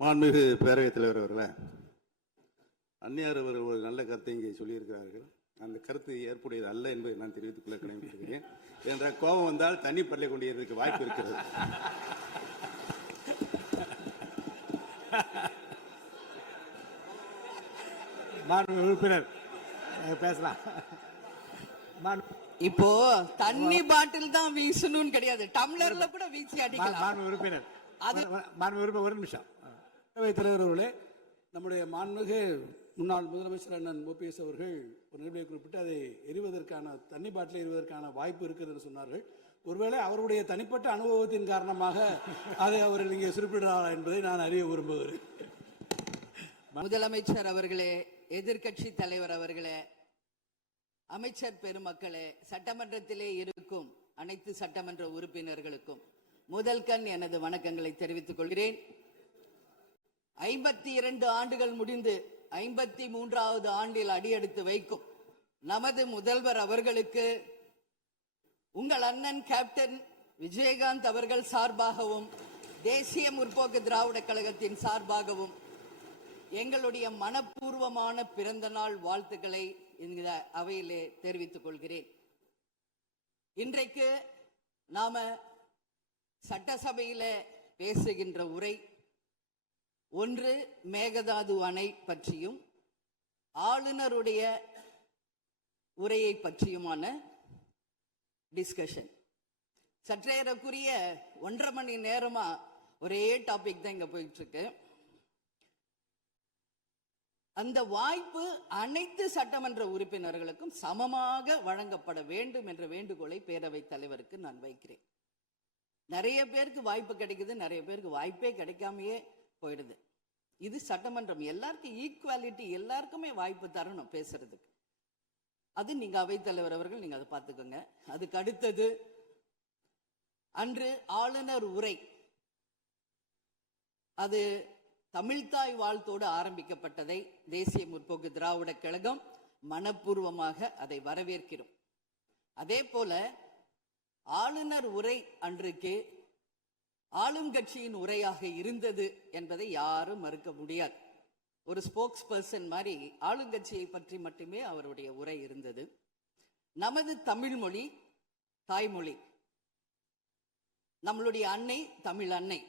மாண்புமிகு பேரவைத் தலைவர் அவர்களே, அந்நியார் அவர்கள் ஒரு நல்ல கருத்தை இங்கே சொல்லியிருக்கிறார்கள். அந்த கருத்து ஏற்புடையது அல்ல என்பதை நான் தெரிவித்துக் கொள்ள கடமைப்பட்டிருக்கிறேன். என்ற கோபம் வந்தால் தண்ணி பள்ளி கொண்டிருக்க வாய்ப்பு இருக்கிறது. உறுப்பினர் பேசலாம். இப்போ தண்ணி பாட்டில் தான் வீசணும் கிடையாது, டம்ளர்ல கூட வீசி அடிக்கலாம். உறுப்பினர் ஒரு நிமிஷம். தலைவர் அவர்களே, நம்முடைய மாண்புமிகு முன்னாள் முதலமைச்சர் அண்ணன் ஓபிஎஸ் அவர்கள் ஒரு நிலையை குறிப்பிட்டு அதை எரிவதற்கான தண்ணி பாட்டில் எரிவதற்கான வாய்ப்பு இருக்குது என்று சொன்னார்கள். ஒருவேளை அவருடைய தனிப்பட்ட அனுபவத்தின் காரணமாக அதை அவர்கள் இங்கே குறிப்பிடுறாரா என்பதை நான் அறிய விரும்புகிறேன். முதலமைச்சர் அவர்களே, எதிர்கட்சி தலைவர் அவர்களே, அமைச்சர் பெருமக்களே, சட்டமன்றத்திலே இருக்கும் அனைத்து சட்டமன்ற உறுப்பினர்களுக்கும் முதல் கண் எனது வணக்கங்களை தெரிவித்துக் கொள்கிறேன். 52 ஆண்டுகள் முடிந்து 53வது ஆண்டில் அடியெடுத்து வைக்கும் நமது முதல்வர் அவர்களுக்கு உங்கள் அண்ணன் கேப்டன் விஜயகாந்த் அவர்கள் சார்பாகவும் தேசிய முற்போக்கு திராவிட கழகத்தின் சார்பாகவும் எங்களுடைய மனப்பூர்வமான பிறந்த நாள் வாழ்த்துக்களை இந்த அவையிலே தெரிவித்துக் கொள்கிறேன். இன்றைக்கு நாம சட்டசபையில பேசுகின்ற உரை ஒன்று மேகதாது அணை பற்றியும் ஆளுநருடைய உரையை பற்றியுமான டிஸ்கஷன். சற்றேறக்குரிய 1.5 மணி நேரமா ஒரே டாபிக் தான் இங்க போயிட்டு இருக்கு. அந்த வாய்ப்பு அனைத்து சட்டமன்ற உறுப்பினர்களுக்கும் சமமாக வழங்கப்பட வேண்டும் என்ற வேண்டுகோளை பேரவைத் தலைவருக்கு நான் வைக்கிறேன். நிறைய பேருக்கு வாய்ப்பு கிடைக்குது, நிறைய பேருக்கு வாய்ப்பே கிடைக்காமையே போயிடுது. இது சட்டமன்றம், எல்லாருக்கும் ஈக்குவாலிட்டி, எல்லாருக்குமே வாய்ப்பு தரணும் பேசுறதுக்கு. அது நீங்க அவைத்தலைவர் அவர்கள் நீங்க அதை பார்த்துக்கோங்க. அதுக்கு அடுத்தது அன்று ஆளுநர் உரை, அது தமிழ்தாய் வாழ்த்தோடு ஆரம்பிக்கப்பட்டதை தேசிய முற்போக்கு திராவிட கழகம் மனப்பூர்வமாக அதை வரவேற்கிறோம். அதே போல ஆளுநர் உரை அன்றைக்கு ஆளும் கட்சியின் உரையாக இருந்தது என்பதை யாரும் மறுக்க முடியாது. ஒரு ஸ்போக்ஸ் பர்சன் மாதிரி ஆளுங்கட்சியை பற்றி மட்டுமே அவருடைய உரை இருந்தது. நமது தமிழ் மொழி தாய்மொழி, நம்மளுடைய அன்னை தமிழ் அன்னை.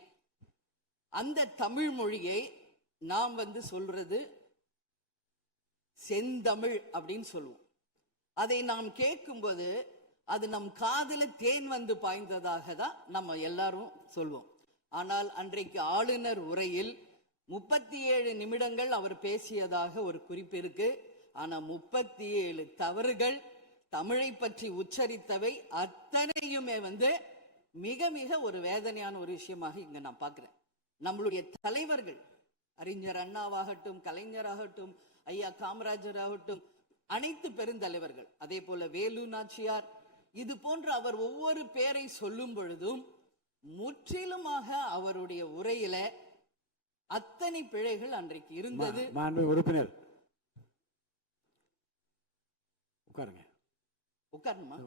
அந்த தமிழ் மொழியை நாம் சொல்றது செந்தமிழ் அப்படின்னு சொல்லுவோம். அதை நாம் கேட்கும்போது அது நம் காதுல தேன் வந்து பாய்ந்ததாக தான் நம்ம எல்லாரும் சொல்வோம். ஆனால் அன்றைக்கு ஆளுநர் உரையில் 37 நிமிடங்கள் அவர் பேசியதாக ஒரு குறிப்பு இருக்கு. ஆனா 37 தவறுகள், தமிழை பற்றி உச்சரித்தவை அத்தனையுமே மிக மிக ஒரு வேதனையான ஒரு விஷயமாக இங்க நான் பார்க்கிறேன். நம்மளுடைய தலைவர்கள், அறிஞர் அண்ணாவாகட்டும், கலைஞராகட்டும், ஐயா காமராஜர் ஆகட்டும், அனைத்து பெருந்தலைவர்கள், அதே போல வேலு நாச்சியார், இது போன்ற அவர் ஒவ்வொரு பேரை சொல்லும் பொழுதும் முற்றிலுமாக அவருடைய உரையில அத்தனை பிழைகள் அன்றைக்கு இருந்தது. உறுப்பினர் உட்காருங்க. உட்காருமா?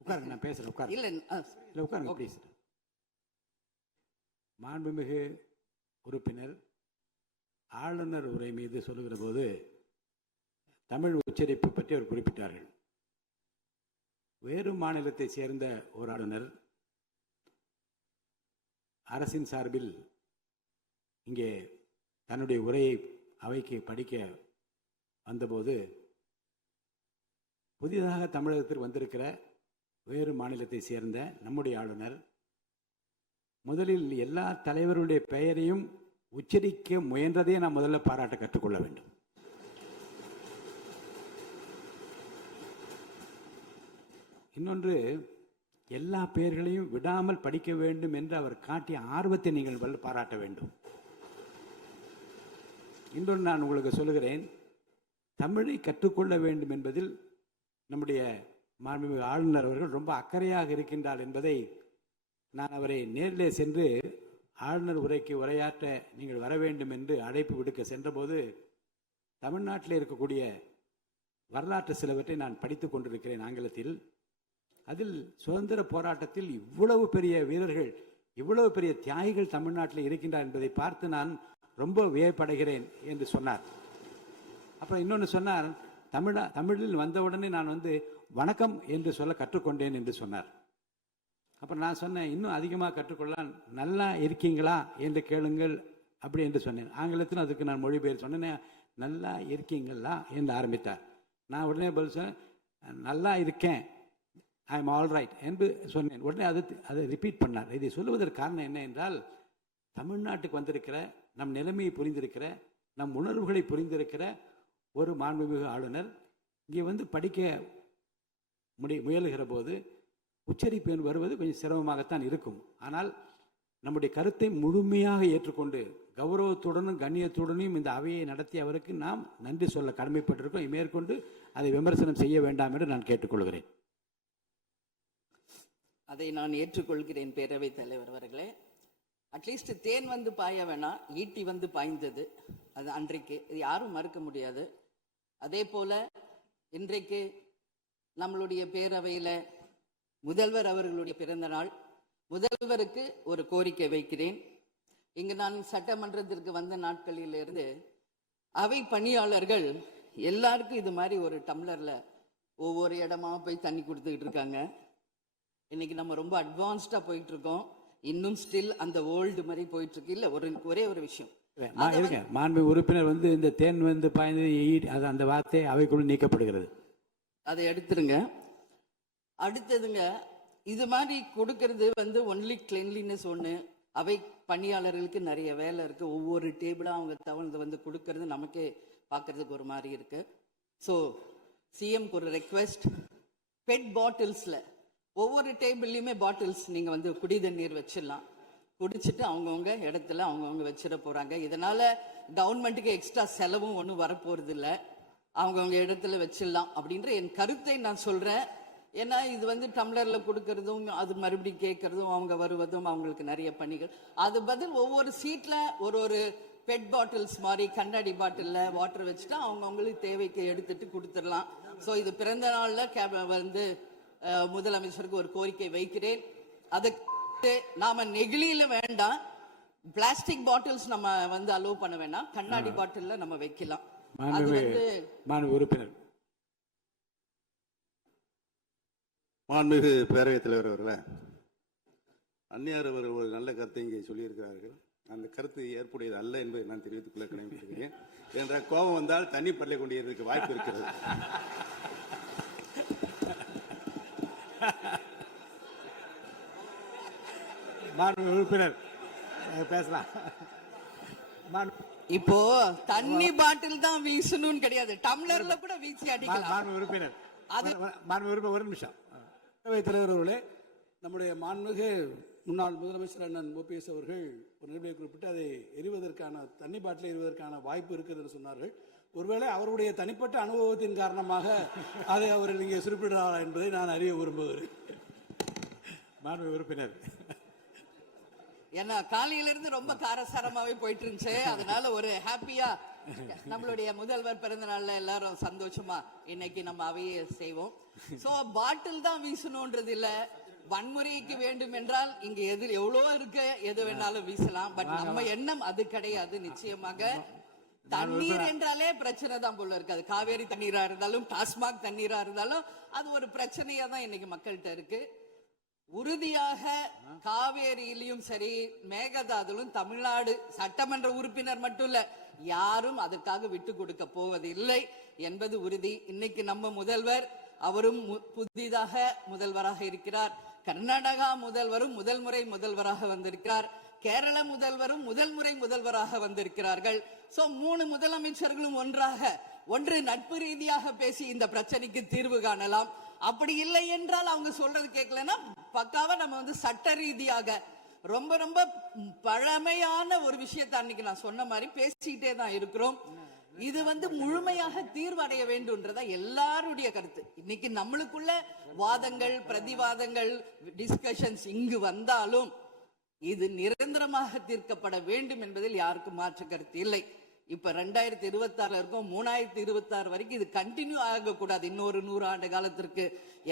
உட்காருங்க, நான் பேசுறேன். உட்காரு. இல்ல உட்காருங்க ப்ளீஸ். மாண்புமிகு உறுப்பினர் ஆளுநர் உரை மீது சொல்லுகிற போது தமிழ் உச்சரிப்பு பற்றி அவர் குறிப்பிட்டார்கள். வேறு மாநிலத்தை சேர்ந்த ஒரு ஆளுநர் அரசின் சார்பில் இங்கே தன்னுடைய உரையை அவைக்கு படிக்க வந்தபோது புதிதாக தமிழகத்தில் வந்திருக்கிற வேறு மாநிலத்தை சேர்ந்த நம்முடைய ஆளுநர் முதலில் எல்லா தலைவருடைய பெயரையும் உச்சரிக்க முயன்றதையே நாம் முதல்ல பாராட்ட கற்றுக்கொள்ள வேண்டும். இன்னொன்று, எல்லா பெயர்களையும் விடாமல் படிக்க வேண்டும் என்று அவர் காட்டிய ஆர்வத்தை நீங்கள் பாராட்ட வேண்டும். இன்னொன்று நான் உங்களுக்கு சொல்லுகிறேன், தமிழை கற்றுக்கொள்ள வேண்டும் என்பதில் நம்முடைய மாண்புமிகு ஆளுநர் அவர்கள் ரொம்ப அக்கறையாக இருக்கின்றார் என்பதை நான் அவரை நேரிலே சென்று ஆளுநர் உரைக்கு உரையாற்ற நீங்கள் வர வேண்டும் என்று அழைப்பு விடுக்க சென்றபோது தமிழ்நாட்டில் இருக்கக்கூடிய வரலாற்று சிலவற்றை நான் படித்துக் கொண்டிருக்கிறேன் ஆங்கிலத்தில். அதில் சுதந்திர போராட்டத்தில் இவ்வளவு பெரிய வீரர்கள், இவ்வளவு பெரிய தியாகிகள் தமிழ்நாட்டில் இருக்கின்றார் என்பதை பார்த்து நான் ரொம்ப வியப்படைகிறேன் என்று சொன்னார். அப்புறம் இன்னொன்று சொன்னார், தமிழில் வந்தவுடனே நான் வணக்கம் என்று சொல்ல கற்றுக்கொண்டேன் என்று சொன்னார். அப்புறம் நான் சொன்னேன், இன்னும் அதிகமாக கற்றுக்கொள்ளலாம், நல்லா இருக்கீங்களா என்று கேளுங்கள் அப்படி என்று சொன்னேன். ஆங்கிலத்தில் அதுக்கு நான் மொழிபெயர் சொன்னேன், நல்லா இருக்கீங்களா என்று ஆரம்பித்தார். நான் உடனே பதில் சொன்னேன், நல்லா இருக்கேன், ஐ எம் ஆல் ரைட் என்று சொன்னேன். உடனே அதை ரிப்பீட் பண்ணார். இதை சொல்லுவதற்கு காரணம் என்ன என்றால், தமிழ்நாட்டுக்கு வந்திருக்கிற, நம் நிலைமையை புரிந்திருக்கிற, நம் உணர்வுகளை புரிந்திருக்கிற ஒரு மாண்புமிகு ஆளுநர் இங்கே படிக்க முயலுகிற போது உச்சரிப்பு வருவது கொஞ்சம் சிரமமாகத்தான் இருக்கும். ஆனால் நம்முடைய கருத்தை முழுமையாக ஏற்றுக்கொண்டு கௌரவத்துடனும் கண்ணியத்துடனும் இந்த அவையை நடத்திய அவருக்கு நாம் நன்றி சொல்ல கடமைப்பட்டிருக்கோம். மேற்கொண்டு அதை விமர்சனம் செய்ய வேண்டாம் என்று நான் கேட்டுக்கொள்கிறேன். அதை நான் ஏற்றுக்கொள்கிறேன் பேரவைத் தலைவர் அவர்களே. அட்லீஸ்ட் தேன் பாய வேணாம், ஈட்டி பாய்ந்தது அது அன்றைக்கு, இது யாரும் மறுக்க முடியாது. அதே போல இன்றைக்கு நம்மளுடைய பேரவையில் முதல்வர் அவர்களுடைய பிறந்த நாள். முதல்வருக்கு ஒரு கோரிக்கை வைக்கிறேன். இங்கு நான் சட்டமன்றத்திற்கு வந்த நாட்களிலிருந்து அவை பணியாளர்கள் எல்லாருக்கும் இது மாதிரி ஒரு டம்ளர்ல ஒவ்வொரு இடமா போய் தண்ணி கொடுத்துக்கிட்டு இருக்காங்க. இன்னைக்கு நம்ம ரொம்ப அட்வான்ஸ்டா போயிட்டு இருக்கோம். இன்னும் ஸ்டில் அந்த ஓல்டு மாதிரி போயிட்டு இருக்கு. இல்ல ஒரே ஒரு விஷயம், மாண்பு உறுப்பினர் இந்த தேன் பாய்ந்து அந்த வார்த்தை அவைக்குள் நீக்கப்படுகிறது. அதை எடுத்துருங்க. அடுத்ததுங்க, இது மாதிரி கொடுக்கறது ஒன்லி கிளீன்லினஸ் ஒன்று. அவை பணியாளர்களுக்கு நிறைய வேலை இருக்கு. ஒவ்வொரு டேபிளும் அவங்க தவழ்ந்து கொடுக்கறது நமக்கே பார்க்கறதுக்கு ஒரு மாதிரி இருக்கு. ஸோ சிஎம்க்கு ஒரு ரெக்வெஸ்ட், பெட் பாட்டில்ஸ்ல ஒவ்வொரு டேபிள்லையுமே பாட்டில்ஸ் நீங்க குடி தண்ணீர் வச்சிடலாம். குடிச்சிட்டு அவங்கவுங்க இடத்துல அவங்கவுங்க வச்சிட போறாங்க. இதனால கவர்மெண்ட்டுக்கு எக்ஸ்ட்ரா செலவும் ஒன்றும் வரப்போறது இல்லை. அவங்கவுங்க இடத்துல வச்சிடலாம் அப்படின்ற என் கருத்தை நான் சொல்றேன். ஏன்னா இது டம்ளர்ல கொடுக்கறதும் அது மறுபடியும் கேட்கறதும் அவங்க வருவதும் அவங்களுக்கு நிறைய பணிகள். அது பதில் ஒவ்வொரு சீட்ல ஒரு பெட் பாட்டில்ஸ் மாதிரி கண்ணாடி பாட்டில்ல வாட்டர் வச்சுட்டா அவங்களுக்கு தேவைக்கு எடுத்துட்டு கொடுத்துடலாம். ஸோ இது பிறந்த நாள்ல முதலமைச்சருக்கு ஒரு கோரிக்கை வைக்கிறேன். அதுக்கு நாம நெகிழியில வேண்டாம், பிளாஸ்டிக் பாட்டில்ஸ் நம்ம அலோவ் பண்ண வேண்டாம், கண்ணாடி பாட்டில்ல நம்ம வைக்கலாம். உறுப்பினர் மாண்புமிகு பேரவைத் தலைவர் அவர்களே, அந்நியார் அவர்கள் ஒரு நல்ல கருத்தை இங்கே சொல்லியிருக்கிறார்கள். அந்த கருத்து ஏற்புடையது அல்ல என்பதை நான் தெரிவித்துக் கொள்ள கடமைப்பட்டிருக்கிறேன். என்ற கோபம் வந்தால் தண்ணி பள்ளி கொண்டிருக்க வாய்ப்பு இருக்கிறது. உறுப்பினர் பேசலாம். இப்போ தண்ணி பாட்டில் தான் வீசணும்னு கிடையாது, டம்ளர்ல கூட வீசி அடிக்கலாம். உறுப்பினர் ஒரு நிமிஷம். தலைவர் அவர்களே, நம்முடைய மாண்புமிகு முன்னாள் முதலமைச்சர் அண்ணன் ஓபிஎஸ் அவர்கள் ஒரு நிலையை குறிப்பிட்டு அதை எரிவதற்கான தண்ணி பாட்டில் எரிவதற்கான வாய்ப்பு இருக்குது என்று சொன்னார்கள். ஒருவேளை அவருடைய தனிப்பட்ட அனுபவத்தின் காரணமாக அதை அவர் இங்கே குறிப்பிடுறாரா என்பதை நான் அறிய விரும்புகிறேன். மாண்புமிகு உறுப்பினர், ஏன்னா காலையில இருந்து ரொம்ப காரசாரமாவே போயிட்டு இருந்துச்சு. அதனால ஒரு ஹாப்பியா நம்மளுடைய முதல்வர் பிறந்த நாள்ல எல்லாரும் சந்தோஷமா இன்னைக்கு நம்ம அவையை செய்வோம். சோ பாட்டில் தான் வீசணும்ன்றது இல்ல, வன்முறைக்கு வேண்டும் என்றால் இங்க எவ்வளவோ இருக்கு, எது வேணாலும் வீசலாம். பட் நம்ம எண்ணம் அது கிடையாது. நிச்சயமாக தண்ணீர் என்றாலே பிரச்சனை தான் போல இருக்கு. அது காவேரி தண்ணீரா இருந்தாலும் டாஸ்மாக் தண்ணீரா இருந்தாலும் அது ஒரு பிரச்சனையா தான் இன்னைக்கு மக்கள்கிட்ட இருக்கு. உறுதியாக காவேரியிலும் சரி மேகதாதுலும் தமிழ்நாடு சட்டமன்ற உறுப்பினர் மட்டும் இல்ல, யாரும் அதற்காக விட்டு கொடுக்க போவதில்லை என்பது உறுதி. இன்னைக்கு நம்ம முதல்வர் அவரும் புதிதாக முதல்வராக இருக்கிறார். கர்நாடகா முதல்வரும் முதல் முறை முதல்வராக வந்திருக்கிறார். கேரள முதல்வரும் முதல் முறை முதல்வராக வந்திருக்கிறார்கள். சோ 3 முதலமைச்சர்களும் ஒன்று நட்பு ரீதியாக பேசி இந்த பிரச்சனைக்கு தீர்வு காணலாம். அப்படி இல்லை என்றால் அவங்க சொல்றது கேட்கலன்னா பக்காவா நம்ம சட்ட ரீதியாக ரொம்ப ரொம்ப பழமையான ஒரு விஷயத்தை அன்னைக்கு நான் சொன்ன மாதிரி பேசிக்கிட்டே தான் இருக்கிறோம். இது முழுமையாக தீர்வடைய வேண்டும்ன்றதா எல்லாருடைய கருத்து. இன்னைக்கு நம்மளுக்குள்ள வாதங்கள் பிரதிவாதங்கள் டிஸ்கஷன்ஸ் இங்கு வந்தாலும் இது நிரந்தரமாக தீர்க்கப்பட வேண்டும் என்பதில் யாருக்கும் மாற்று கருத்து இல்லை. இப்ப 2026 இருக்கும், 2026 வரைக்கும் இது கண்டினியூ ஆகக்கூடாது, இன்னொரு 100 ஆண்டு காலத்திற்கு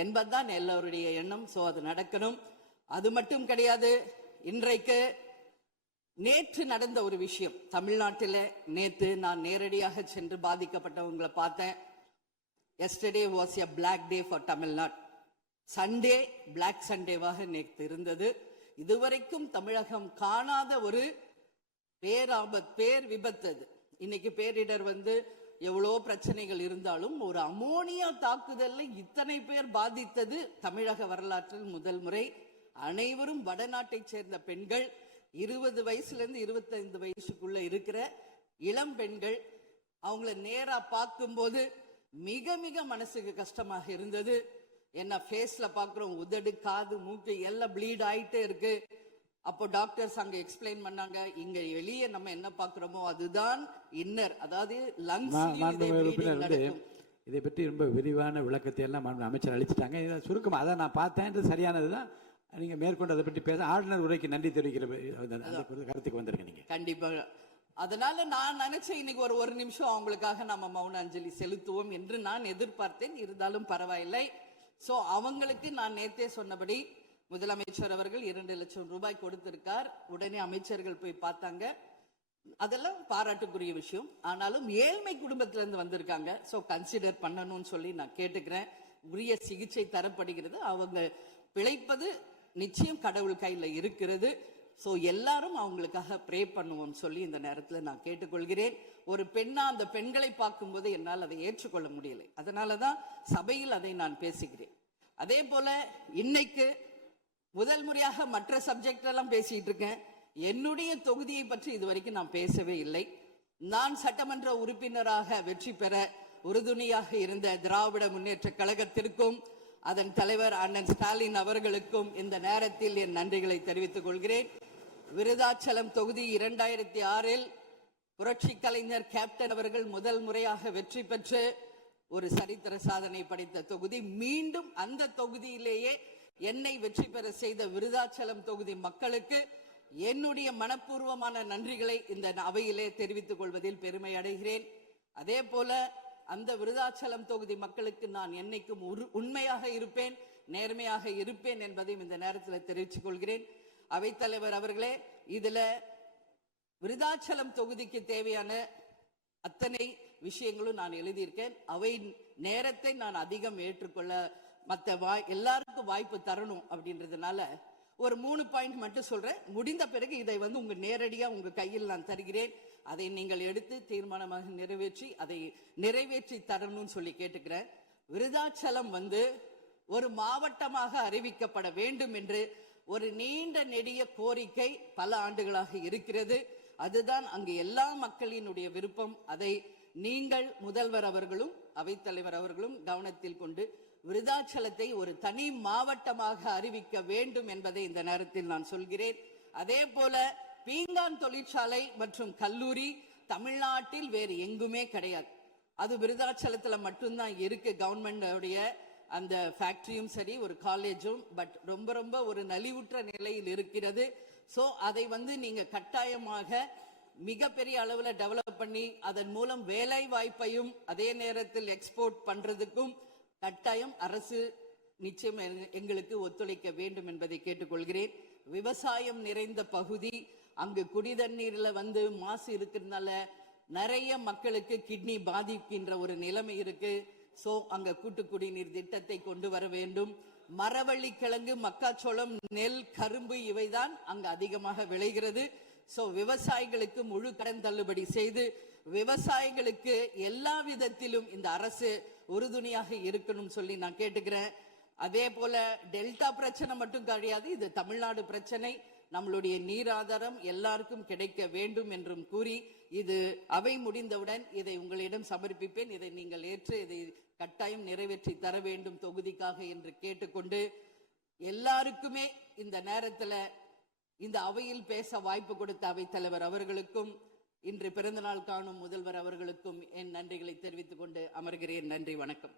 என்பதுதான் எல்லோருடைய எண்ணம். சோ அது நடக்கணும். அது மட்டும் கிடையாது, இன்றைக்கு நேற்று நடந்த ஒரு விஷயம் தமிழ்நாட்டில். நேற்று நான் நேரடியாக சென்று பாதிக்கப்பட்டவங்களை பார்த்தேன். Yesterday was a black day for Tamil Nadu. Sunday black சண்டேவாக நேற்று இருந்தது. இதுவரைக்கும் தமிழகம் காணாத ஒரு பேர் விபத்து அது. இன்னைக்கு பேரிடர் எவ்வளோ பிரச்சனைகள் இருந்தாலும் ஒரு அமோனியா தாக்குதல்ல இத்தனை பேர் பாதித்தது தமிழக வரலாற்றில் முதல் முறை. அனைவரும் வடநாட்டை சேர்ந்த பெண்கள், 20 வயசுலேருந்து 25 வயசுக்குள்ள இருக்கிற இளம் பெண்கள். அவங்கள நேரா பார்க்கும்போது மிக மிக மனசுக்கு கஷ்டமாக இருந்தது. என்ன ஃபேஸ்ல பார்க்குறோம், உதடு, காது, மூக்கு எல்லாம் ப்ளீட் ஆயிட்டே இருக்கு. அப்போ டாக்டர்ஸ் அங்க எக்ஸ்பிளைன் பண்ணாங்க, இங்க வெளியே நம்ம என்ன பார்க்கிறோமோ அதுதான் இன்னர், அதாவது லங்ஸ். இதை பற்றி ரொம்ப விரிவான விளக்கத்தை எல்லாம் அமைச்சர் அளிச்சுட்டாங்க. சுருக்கமா அதை நான் பார்த்தேன், சரியானதுதான். நீங்க மேற்கொண்டு அதை பற்றி பேச ஆளுநர் உரைக்கு நன்றி தெரிவிக்கிற கருத்துக்கு வந்திருக்கீங்க நீங்க. கண்டிப்பா. அதனால நான் நினைச்சேன் இன்னைக்கு ஒரு நிமிஷம் அவங்களுக்காக நம்ம மௌன அஞ்சலி செலுத்துவோம் என்று நான் எதிர்பார்த்தேன். இருந்தாலும் பரவாயில்லை. சோ அவங்களுக்கு நான் நேத்தே சொன்னபடி முதலமைச்சர் அவர்கள் 2 லட்சம் ரூபாய் கொடுத்திருக்கார். உடனே அமைச்சர்கள் போய் பார்த்தாங்க. அதெல்லாம் பாராட்டுக்குரிய விஷயம். ஆனாலும் ஏழ்மை குடும்பத்துல இருந்து வந்திருக்காங்க. சோ கன்சிடர் பண்ணணும்னு சொல்லி நான் கேட்டுக்கிறேன். உரிய சிகிச்சை தரப்படுகிறது. அவங்க பிழைப்பது நிச்சயம் கடவுள் கையில இருக்கிறது. சோ எல்லாரும் அவங்களுக்காக ப்ரே பண்ணுவோம் சொல்லி இந்த நேரத்தில் நான் கேட்டுக்கொள்கிறேன். ஒரு பெண்ணா அந்த பெண்களை பார்க்கும்போது என்னால் அதை ஏற்றுக்கொள்ள முடியலை. அதனாலதான் சபையில் அதை நான் பேசுகிறேன். அதே போல இன்னைக்கு முதல் முறையாக மற்ற சப்ஜெக்ட் எல்லாம் பேசிட்டு இருக்கேன். என்னுடைய தொகுதியை பற்றி இதுவரைக்கும் நான் பேசவே இல்லை. நான் சட்டமன்ற உறுப்பினராக வெற்றி பெற உறுதுணையாக இருந்த திராவிட முன்னேற்ற கழகத்திற்கும் அதன் தலைவர் அண்ணன் ஸ்டாலின் அவர்களுக்கும் இந்த நேரத்தில் என் நன்றிகளை தெரிவித்துக் கொள்கிறேன். விருதாச்சலம் தொகுதி 2006 புரட்சி கலைஞர் கேப்டன் அவர்கள் முதல் முறையாக வெற்றி பெற்று ஒரு சரித்திர சாதனை படைத்த தொகுதி. மீண்டும் அந்த தொகுதியிலேயே என்னை வெற்றி பெற செய்த விருதாச்சலம் தொகுதி மக்களுக்கு என்னுடைய மனப்பூர்வமான நன்றிகளை இந்த அவையிலே தெரிவித்துக் கொள்வதில் பெருமை அடைகிறேன். அதே போல அந்த விருதாச்சலம் தொகுதி மக்களுக்கு நான் என்னைக்கும் உண்மையாக இருப்பேன், நேர்மையாக இருப்பேன் என்பதையும் இந்த நேரத்தில் தெரிவித்துக் கொள்கிறேன். அவைத்தலைவர் அவர்களே, இதுல விருதாச்சலம் தொகுதிக்கு தேவையான அத்தனை விஷயங்களும் நான் எழுதியிருக்கேன். அவை நேரத்தை நான் அதிகம் ஏற்றுக்கொள்ள எல்லாருக்கும் வாய்ப்பு தரணும் அப்படின்றதுனால ஒரு 3 பாயிண்ட் மட்டும் சொல்றேன். முடிந்த பிறகு இதை உங்க நேரடியா உங்க கையில் நான் தருகிறேன். அதை நீங்கள் எடுத்து தீர்மானமாக நிறைவேற்றி தரணும்னு சொல்லி கேட்டுக்கிறேன். விருதாச்சலம் ஒரு மாவட்டமாக அறிவிக்கப்பட வேண்டும் என்று ஒரு நீண்ட நெடிய கோரிக்கை பல ஆண்டுகளாக இருக்கிறது. அதுதான் அங்கு எல்லா மக்களினுடைய விருப்பம். அதை நீங்கள் முதல்வர் அவர்களும் அவைத்தலைவர் அவர்களும் கவனத்தில் கொண்டு விருதாச்சலத்தை ஒரு தனி மாவட்டமாக அறிவிக்க வேண்டும் என்பதை இந்த நேரத்தில் நான் சொல்கிறேன். அதே போல பீங்கான் தொழிற்சாலை மற்றும் கல்லூரி தமிழ்நாட்டில் வேறு எங்குமே கிடையாது. அது விருதாச்சலத்துல மட்டும்தான் இருக்கு. கவர்மெண்ட் அந்த ஃபேக்டரியும் சரி, ஒரு காலேஜும், பட் ரொம்ப ரொம்ப ஒரு நலிவுற்ற நிலையில் இருக்கிறது. சோ அதை நீங்க கட்டாயமாக மிகப்பெரிய அளவுல டெவலப் பண்ணி அதன் மூலம் வேலை வாய்ப்பையும் அதே நேரத்தில் எக்ஸ்போர்ட் பண்றதுக்கும் கட்டாயம் அரசு நிச்சயம் எங்களுக்கு ஒத்துழைக்க வேண்டும் என்பதை கேட்டுக்கொள்கிறேன். விவசாயம் நிறைந்த பகுதி, அங்கு குடிதண்ணீர்ல மாசு இருக்கிறதுனால நிறைய மக்களுக்கு கிட்னி பாதிக்கின்ற ஒரு நிலைமை இருக்கு. சோ அங்க கூட்டு குடிநீர் திட்டத்தை கொண்டு வர வேண்டும். மரவள்ளி கிழங்கு, மக்காச்சோளம், நெல், கரும்பு இவைதான் அங்கு அதிகமாக விளைகிறது. சோ விவசாயிகளுக்கு முழு கடன் தள்ளுபடி செய்து விவசாயிகளுக்கு எல்லா விதத்திலும் இந்த அரசு உறுதுணையாக இருக்கணும் சொல்லி நான் கேட்டுக்கிறேன். அதே போல டெல்டா பிரச்சனை மட்டும் கிடையாது, இது தமிழ்நாடு பிரச்சனை. நம்மளுடைய நீர் ஆதாரம் எல்லாருக்கும் கிடைக்க வேண்டும் என்றும் கூறி இது அவை முடிந்தவுடன் இதை உங்களிடம் சமர்ப்பிப்பேன். இதை நீங்கள் ஏற்று இதை கட்டாயம் நிறைவேற்றி தர வேண்டும் தொகுதிக்காக என்று கேட்டுக்கொண்டு, எல்லாருக்குமே இந்த நேரத்தில் இந்த அவையில் பேச வாய்ப்பு கொடுத்த அவைத்தலைவர் அவர்களுக்கும் இன்று பிறந்தநாள் காணும் முதல்வர் அவர்களுக்கும் என் நன்றிகளை தெரிவித்துக் கொண்டு அமர்கிறேன். நன்றி, வணக்கம்.